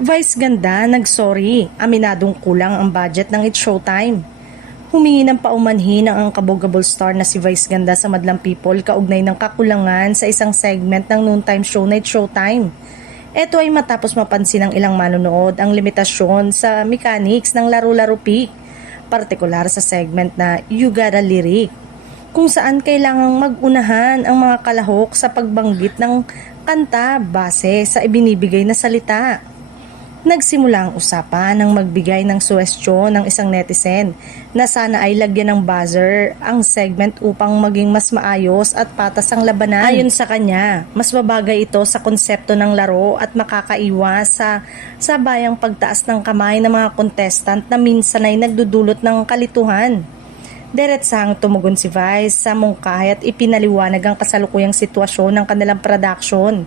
Vice ganda, nagsorry, aminadong kulang ang budget ng It's Showtime. Humingi ng paumanhin ang kabogable star na si Vice Ganda sa Madlang People kaugnay ng kakulangan sa isang segment ng noontime show na It's Showtime. Ito ay matapos mapansin ng ilang manonood ang limitasyon sa mechanics ng laro-laro pick, partikular sa segment na You Gotta Lyric, kung saan kailangang mag-unahan ang mga kalahok sa pagbanggit ng kanta base sa ibinibigay na salita. Nagsimula ang usapan ng magbigay ng suwestyon ng isang netizen na sana ay lagyan ng buzzer ang segment upang maging mas maayos at patas ang labanan. Ayon sa kanya, mas babagay ito sa konsepto ng laro at makakaiwas sa sabayang pagtaas ng kamay ng mga contestant na minsan ay nagdudulot ng kalituhan. Diretsahang tumugon si Vice sa mungkahi at ipinaliwanag ang kasalukuyang sitwasyon ng kanilang production.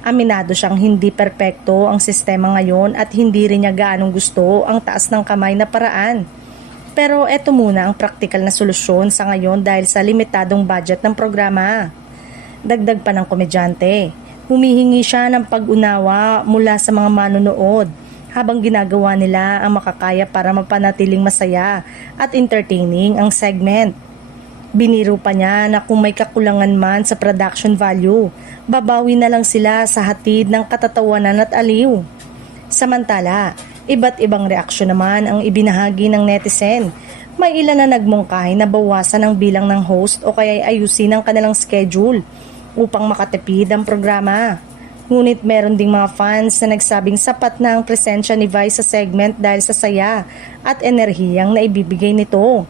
Aminado siyang hindi perpekto ang sistema ngayon at hindi rin niya gaanong gusto ang taas ng kamay na paraan. Pero eto muna ang praktikal na solusyon sa ngayon dahil sa limitadong budget ng programa. Dagdag pa ng komedyante, humihingi siya ng pag-unawa mula sa mga manonood habang ginagawa nila ang makakaya para mapanatiling masaya at entertaining ang segment. Biniro pa niya na kung may kakulangan man sa production value, babawi na lang sila sa hatid ng katatawanan at aliw. Samantala, iba't ibang reaksyon naman ang ibinahagi ng netizen. May ilan na nagmungkahi na bawasan ang bilang ng host o kaya ayusin ang kanilang schedule upang makatipid ang programa. Ngunit meron ding mga fans na nagsabing sapat na ang presensya ni Vice sa segment dahil sa saya at enerhiyang na ibibigay nito.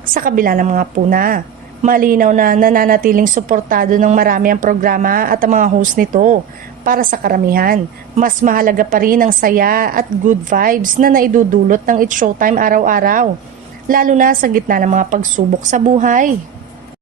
Sa kabila ng mga puna, malinaw na nananatiling suportado ng marami ang programa at ang mga host nito. Para sa karamihan, mas mahalaga pa rin ang saya at good vibes na naidudulot ng It's Showtime araw-araw, lalo na sa gitna ng mga pagsubok sa buhay.